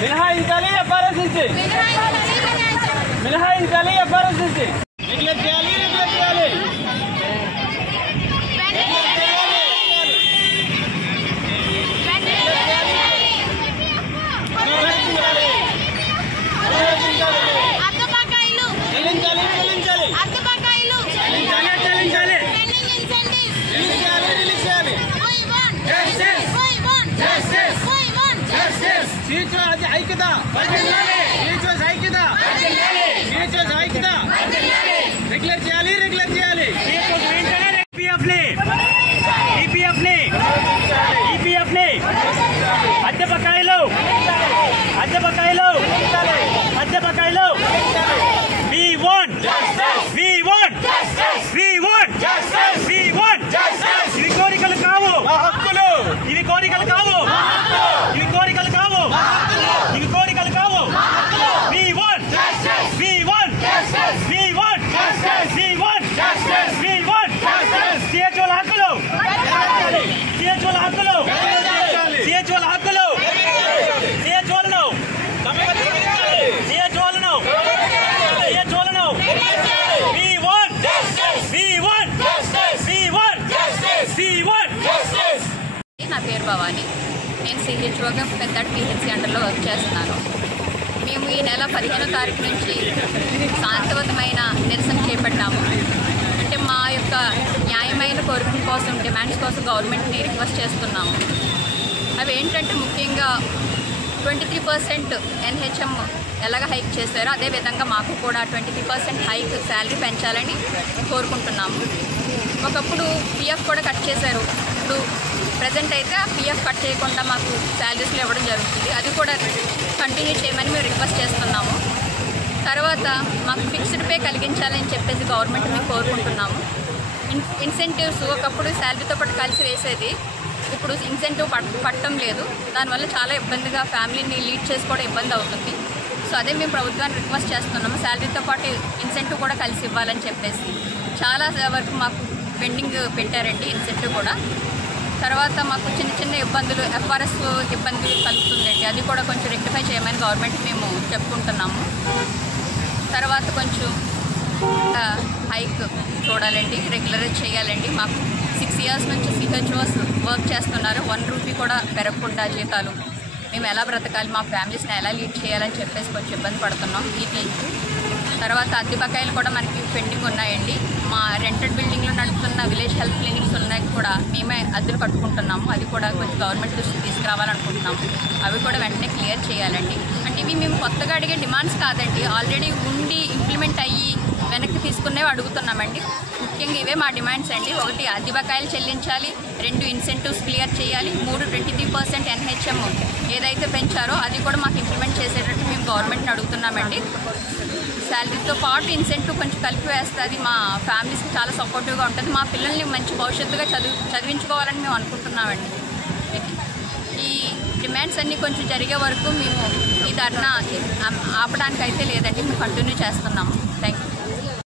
మినహాయించాలి FRS మినహాయించాలి FRS regular చేయాలి ఐక్యత regular చేయాలి అద్దె బకాయిలు ఇవి కోరికలు కావు ఇవి కోరికలు కావు నా పేరు భవాని. నేను సిహెచ్ఓగా పెద్ద టీహెచ్సి అండర్లో వర్క్ చేస్తున్నాను. మేము ఈ నెల 15వ తారీఖు నుంచి శాంతివంతమైన నిరసన చేపట్టాము. అంటే మా యొక్క న్యాయమైన కోరికల కోసం, డిమాండ్స్ కోసం గవర్నమెంట్ని రిక్వెస్ట్ చేస్తున్నాము. అవి ఏంటంటే ముఖ్యంగా 23% ఎన్హెచ్ఎం ఎలాగ హైక్ చేశారో అదేవిధంగా మాకు కూడా 23% హైక్ శాలరీ పెంచాలని కోరుకుంటున్నాము. ఒకప్పుడు పిఎఫ్ కూడా కట్ చేశారు. ఇప్పుడు ప్రజెంట్ అయితే పిఎఫ్ కట్ చేయకుండా మాకు శాలరీస్లో ఇవ్వడం జరుగుతుంది. అది కూడా కంటిన్యూ చేయమని మేము రిక్వెస్ట్ చేస్తున్నాము. తర్వాత మాకు ఫిక్స్డ్ పే కలిగించాలని చెప్పేసి గవర్నమెంట్ మేము కోరుకుంటున్నాము. ఇన్సెంటివ్స్ ఒకప్పుడు శాలరీతో పాటు కలిసి వేసేది, ఇప్పుడు ఇన్సెంటివ్ పట్టడం లేదు. దానివల్ల చాలా ఇబ్బందిగా ఫ్యామిలీని లీడ్ చేసుకోవడం ఇబ్బంది అవుతుంది. సో అదే మేము ప్రభుత్వాన్ని రిక్వెస్ట్ చేస్తున్నాము, శాలరీతో పాటు ఇన్సెంటివ్ కూడా కలిసి ఇవ్వాలని చెప్పేసి. చాలా వరకు మాకు పెండింగ్ పెట్టారండి ఇన్సెంటివ్ కూడా. తర్వాత మాకు చిన్న ఇబ్బందులు, ఎఫ్ఆర్ఎస్ ఇబ్బందులు కలుగుతుందండి. అది కూడా కొంచెం రెక్టిఫై చేయమని గవర్నమెంట్ మేము చెప్పుకుంటున్నాము. తర్వాత కొంచెం హైక్ చూడాలండి, రెగ్యులరైజ్ చేయాలండి. మాకు 6 years నుంచి సిహెచ్ఓస్ వర్క్ చేస్తున్నారు. 1 రూపీ కూడా పెరగకుండా జీతాలు. మేము ఎలా బ్రతకాలి, మా ఫ్యామిలీస్ని ఎలా లీడ్ చేయాలని చెప్పేసి కొంచెం ఇబ్బంది పడుతున్నాం. ఇది తర్వాత అద్దె బకాయిలు కూడా మనకి పెండింగ్ ఉన్నాయండి. మా రెంటెడ్ బిల్డింగ్లో నడుపుతున్న విలేజ్ హెల్త్ క్లినిక్స్ ఉన్నాయి కూడా మేమే అద్దెలు కట్టుకుంటున్నాము. అది కూడా కొంచెం గవర్నమెంట్ దృష్టికి తీసుకురావాలనుకుంటున్నాము. అవి కూడా వెంటనే క్లియర్ చేయాలండి. అంటే ఇవి మేము కొత్తగా అడిగే డిమాండ్స్ కాదండి, ఆల్రెడీ ఉండి ఇంప్లిమెంట్ అయ్యి వెనక్కి తీసుకునేవి అడుగుతున్నామండి. ముఖ్యంగా ఇవే మా డిమాండ్స్ అండి. 1 అద్దె బకాయిలు చెల్లించాలి, 2 ఇన్సెంటివ్స్ క్లియర్ చేయాలి, 3 23% ఎన్హెచ్ఎం ఏదైతే పెంచారో అది కూడా మాకు ఇంప్లిమెంట్ చేసేటట్టు మేము గవర్నమెంట్ని అడుగుతున్నామండి. శాలరీతో పాటు ఇన్సెంటివ్ కొంచెం కలిపి వేస్తుంది, మా ఫ్యామిలీస్కి చాలా సపోర్టివ్గా ఉంటుంది. మా పిల్లల్ని మంచి భవిష్యత్తుగా చదివించుకోవాలని మేము అనుకుంటున్నామండి. ఈ డిమాండ్స్ అన్నీ కొంచెం జరిగే వరకు మేము ఈ ధర్నా ఆపడానికి అయితే లేదండి, మేము కంటిన్యూ చేస్తున్నాము. Thank you.